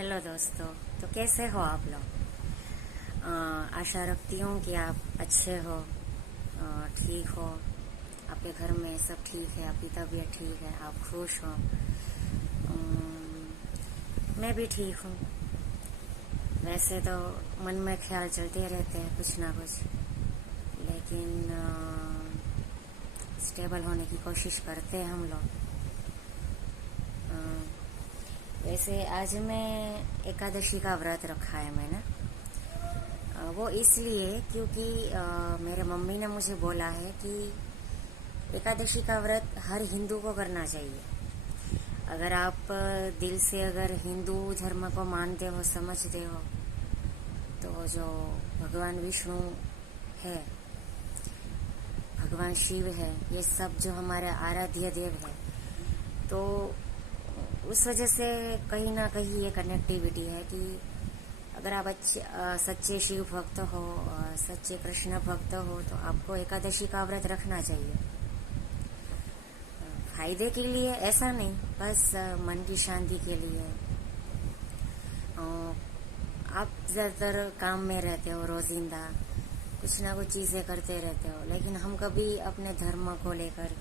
Hello दोस्तों। तो कैसे हो आप लोग? आशा रखती हूँ कि आप अच्छे हो, ठीक हो, आपके घर में सब ठीक है, आपकी तबीयत ठीक है, आप खुश हो। मैं भी ठीक हूँ। वैसे तो मन में ख्याल चलते रहते हैं कुछ ना कुछ, लेकिन स्टेबल होने की कोशिश करते हैं हम लोग। वैसे आज मैं एकादशी का व्रत रखा है मैंने। वो इसलिए क्योंकि मेरे मम्मी ने मुझे बोला है कि एकादशी का व्रत हर हिंदू को करना चाहिए। अगर आप दिल से अगर हिंदू धर्म को मानते हो, समझते हो, तो जो भगवान विष्णु है, भगवान शिव है, ये सब जो हमारे आराध्य देव है, तो उस वजह से कहीं ना कहीं ये कनेक्टिविटी है कि अगर आप सच्चे शिव भक्त हो, सच्चे कृष्ण भक्त हो, तो आपको एकादशी का व्रत रखना चाहिए। फायदे के लिए ऐसा नहीं, बस मन की शांति के लिए। आप ज़्यादातर काम में रहते हो, रोजिंदा कुछ ना कुछ चीज़ें करते रहते हो, लेकिन हम कभी अपने धर्म को लेकर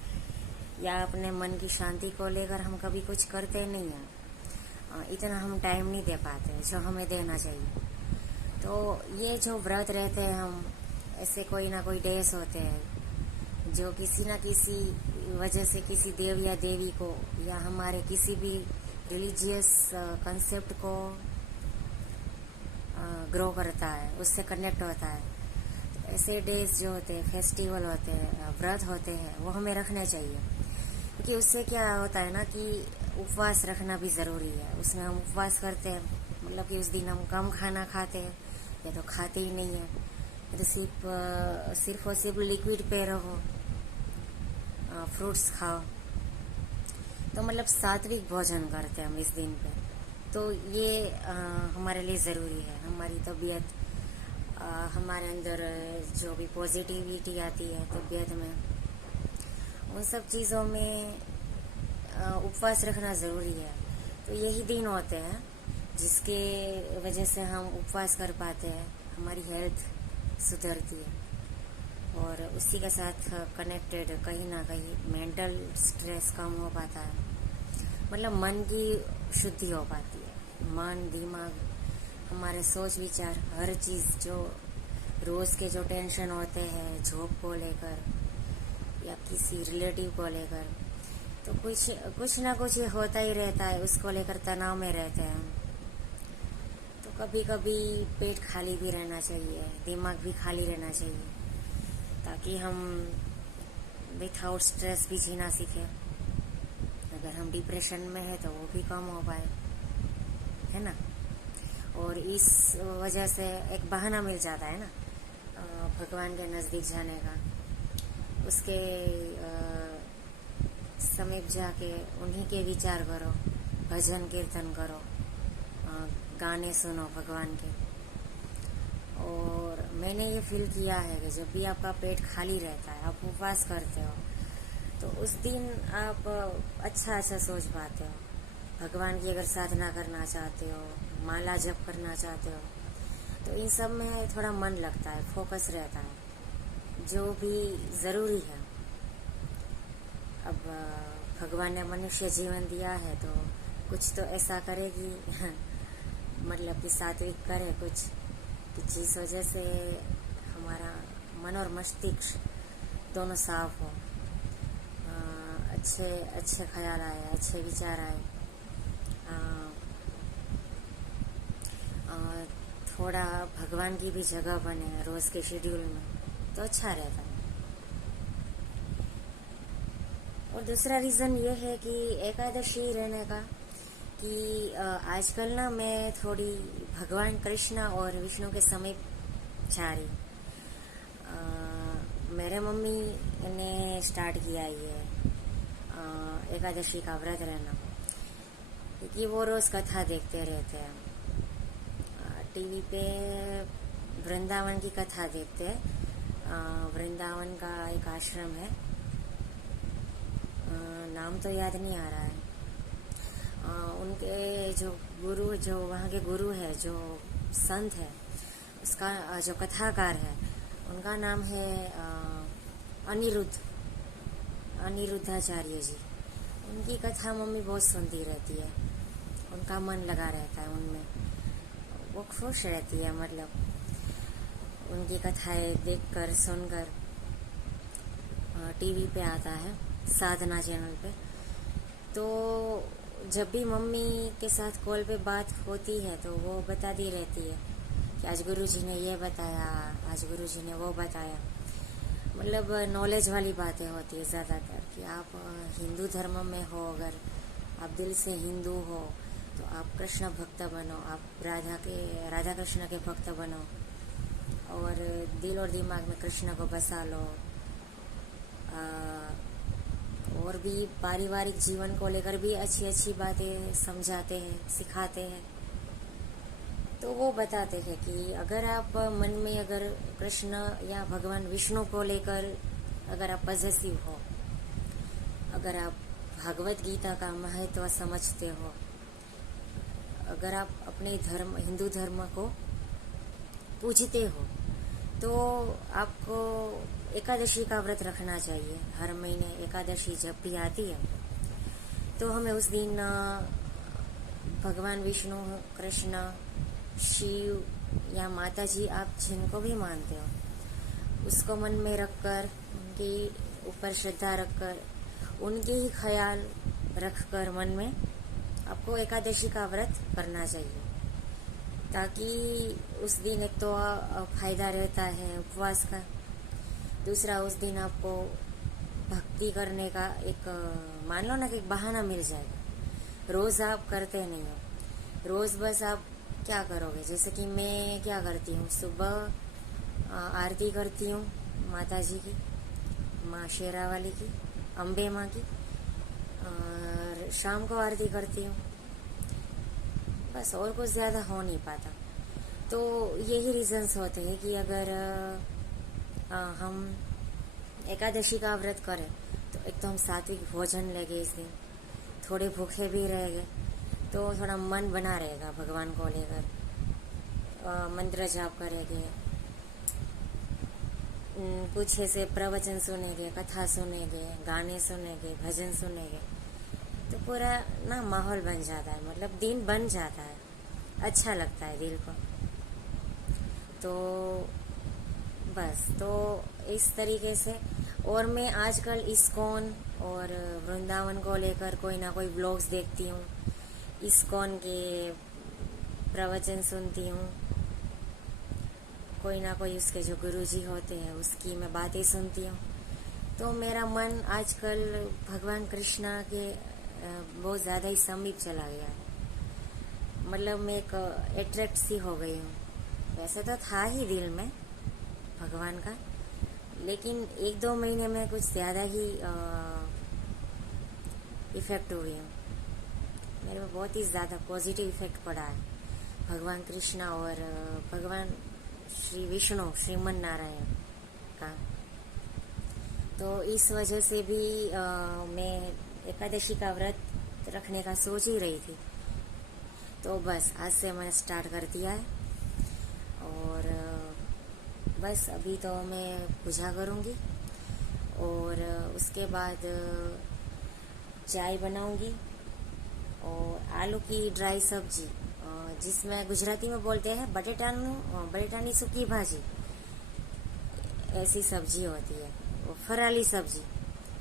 या अपने मन की शांति को लेकर हम कभी कुछ करते नहीं हैं। इतना हम टाइम नहीं दे पाते जो हमें देना चाहिए। तो ये जो व्रत रहते हैं हम, ऐसे कोई ना कोई डेज होते हैं जो किसी ना किसी वजह से किसी देव या देवी को या हमारे किसी भी रिलीजियस कंसेप्ट को ग्रो करता है, उससे कनेक्ट होता है। ऐसे डेज जो होते हैं, फेस्टिवल होते हैं, व्रत होते हैं, वो हमें रखने चाहिए। क्योंकि उससे क्या होता है ना कि उपवास रखना भी ज़रूरी है। उसमें हम उपवास करते हैं, मतलब कि उस दिन हम कम खाना खाते हैं या तो खाते ही नहीं है, या तो सिर्फ और सिर्फ लिक्विड पे रहो, फ्रूट्स खाओ, तो मतलब सात्विक भोजन करते हैं हम इस दिन पे। तो ये हमारे लिए ज़रूरी है। हमारी तबीयत, हमारे अंदर जो भी पॉजिटिविटी आती है तबीयत में, उन सब चीज़ों में उपवास रखना ज़रूरी है। तो यही दिन होते हैं जिसके वजह से हम उपवास कर पाते हैं, हमारी हेल्थ सुधरती है, और उसी के साथ कनेक्टेड कहीं ना कहीं मेंटल स्ट्रेस कम हो पाता है, मतलब मन की शुद्धि हो पाती है। मन, दिमाग, हमारे सोच विचार, हर चीज़ जो रोज़ के जो टेंशन होते हैं जॉब को लेकर या किसी रिलेटिव को लेकर, तो कुछ ना कुछ होता ही रहता है, उसको लेकर तनाव में रहते हैं हम। तो कभी कभी पेट खाली भी रहना चाहिए, दिमाग भी खाली रहना चाहिए, ताकि हम विथआउट स्ट्रेस भी जीना सीखें। अगर हम डिप्रेशन में है तो वो भी कम हो पाए, है ना। और इस वजह से एक बहाना मिल जाता है ना भगवान के नज़दीक जाने का। उसके समीप जाके उन्हीं के विचार करो, भजन कीर्तन करो, गाने सुनो भगवान के। और मैंने ये फील किया है कि जब भी आपका पेट खाली रहता है, आप उपवास करते हो, तो उस दिन आप अच्छा सोच पाते हो। भगवान की अगर साधना करना चाहते हो, माला जप करना चाहते हो, तो इन सब में थोड़ा मन लगता है, फोकस रहता है, जो भी ज़रूरी है। अब भगवान ने मनुष्य जीवन दिया है, तो कुछ तो ऐसा करेगी मतलब कि सात्विक करे कुछ, कि जिस वजह से हमारा मन और मस्तिष्क दोनों साफ हो, अच्छे ख्याल आए, अच्छे विचार आए, थोड़ा भगवान की भी जगह बने रोज़ के शेड्यूल में, तो अच्छा रहता है। और दूसरा रीज़न ये है कि एकादशी रहने का कि आजकल ना मैं थोड़ी भगवान कृष्ण और विष्णु के समीप जा रही। मेरे मम्मी ने स्टार्ट किया ये एकादशी का व्रत रहना, क्योंकि वो रोज़ कथा देखते रहते हैं। टीवी पे वृंदावन की कथा देखते हैं। वृंदावन का एक आश्रम है, नाम तो याद नहीं आ रहा है। उनके जो वहाँ के गुरु है, जो संत है, उसका जो कथाकार है, उनका नाम है अनिरुद्धाचार्य जी। उनकी कथा मम्मी बहुत सुनती रहती है, उनका मन लगा रहता है उनमें, वो खुश रहती है। मतलब उनकी कथाएं देखकर सुनकर टीवी पे आता है, साधना चैनल पे। तो जब भी मम्मी के साथ कॉल पे बात होती है तो वो बताती रहती है कि आज गुरुजी ने ये बताया, आज गुरुजी ने वो बताया। मतलब नॉलेज वाली बातें होती है ज़्यादातर, कि आप हिंदू धर्म में हो, अगर आप दिल से हिंदू हो तो आप कृष्ण भक्त बनो, आप राधा कृष्ण के भक्त बनो, और दिल और दिमाग में कृष्ण को बसा लो। और भी पारिवारिक जीवन को लेकर भी अच्छी अच्छी बातें समझाते हैं, सिखाते हैं। तो वो बताते हैं कि अगर आप मन में अगर कृष्ण या भगवान विष्णु को लेकर अगर आप पॉजिटिव हो, अगर आप भगवत गीता का महत्व समझते हो, अगर आप अपने धर्म हिंदू धर्म को पूजते हो, तो आपको एकादशी का व्रत रखना चाहिए। हर महीने एकादशी जब भी आती है तो हमें उस दिन भगवान विष्णु, कृष्ण, शिव या माता जी, आप जिनको भी मानते हो, उसको मन में रखकर, उनके ऊपर श्रद्धा रखकर, उनके ही ख्याल रखकर मन में आपको एकादशी का व्रत करना चाहिए, ताकि उस दिन एक तो फायदा रहता है उपवास का, दूसरा उस दिन आपको भक्ति करने का एक मान लो ना कि एक बहाना मिल जाएगा। रोज आप करते नहीं हो, रोज बस आप क्या करोगे, जैसे कि मैं क्या करती हूँ, सुबह आरती करती हूँ माता जी की, माँ शेरा वाली की, अम्बे माँ की, और शाम को आरती करती हूँ, बस और कुछ ज़्यादा हो नहीं पाता। तो यही रीजंस होते हैं कि अगर हम एकादशी का व्रत करें तो एक तो हम सात्विक भोजन लेंगे इस दिन, थोड़े भूखे भी रहेंगे, तो थोड़ा मन बना रहेगा भगवान को लेकर, मंत्र जाप करेंगे, कुछ ऐसे प्रवचन सुनेंगे, कथा सुनेंगे, गाने सुनेंगे, भजन सुनेंगे, तो पूरा ना माहौल बन जाता है, मतलब दिन बन जाता है, अच्छा लगता है दिल को। तो बस तो इस तरीके से। और मैं आजकल इस्कॉन और वृंदावन को लेकर कोई ना कोई ब्लॉग्स देखती हूँ, इस्कॉन के प्रवचन सुनती हूँ, कोई ना कोई उसके जो गुरुजी होते हैं उसकी मैं बातें सुनती हूँ। तो मेरा मन आजकल भगवान कृष्णा के बहुत ज़्यादा ही समीप चला गया है, मतलब मैं एक अट्रैक्ट सी हो गई हूँ। वैसे तो था ही दिल में भगवान का, लेकिन 1-2 महीने में कुछ ज़्यादा ही इफ़ेक्ट हो गई हूँ, मेरे में बहुत ही ज़्यादा पॉजिटिव इफ़ेक्ट पड़ा है भगवान कृष्णा और भगवान श्री विष्णु, श्रीमन नारायण का। तो इस वजह से भी मैं एकादशी का व्रत रखने का सोच ही रही थी। तो बस आज से मैंने स्टार्ट कर दिया है, और बस अभी तो मैं पूजा करूँगी और उसके बाद चाय बनाऊँगी और आलू की ड्राई सब्जी, जिसमें गुजराती में बोलते हैं बटेटानी सूकी भाजी, ऐसी सब्जी होती है, वो फराली सब्जी,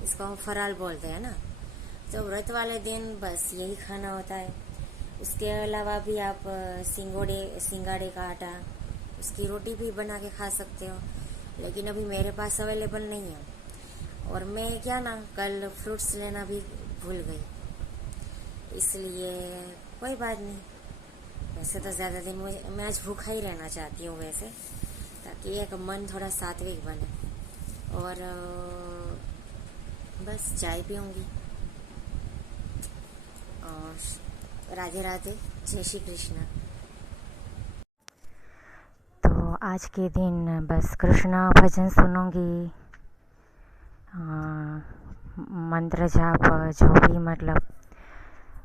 इसको हम फराल बोलते हैं ना। तो व्रत वाले दिन बस यही खाना होता है। उसके अलावा भी आप सिंगाड़े का आटा, उसकी रोटी भी बना के खा सकते हो, लेकिन अभी मेरे पास अवेलेबल नहीं है। और मैं क्या ना कल फ्रूट्स लेना भी भूल गई, इसलिए कोई बात नहीं। वैसे तो ज़्यादा दिन मैं आज भूखा ही रहना चाहती हूँ वैसे, ताकि एक मन थोड़ा सात्विक बने। और बस चाय पीऊँगी। और राधे राधे, जय श्री कृष्ण। तो आज के दिन बस कृष्णा भजन सुनूंगी, मंत्र जाप जो भी मतलब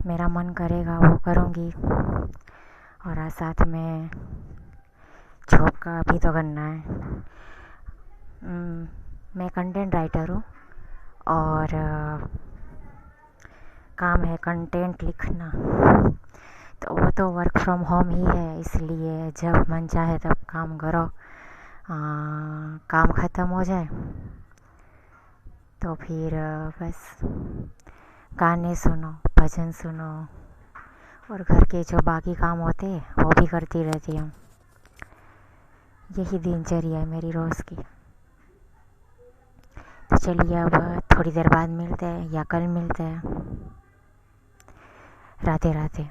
मेरा मन करेगा वो करूँगी। और आज साथ में जॉब का भी तो करना है। मैं कंटेंट राइटर हूँ और काम है कंटेंट लिखना। तो वो तो वर्क फ्रॉम होम ही है, इसलिए जब मन चाहे तब काम करो। काम ख़त्म हो जाए तो फिर बस गाने सुनो, भजन सुनो और घर के जो बाकी काम होते हैं वो भी करती रहती हूँ। यही दिनचर्या है मेरी रोज़ की। तो चलिए अब थोड़ी देर बाद मिलते हैं या कल मिलते हैं। राधे राधे।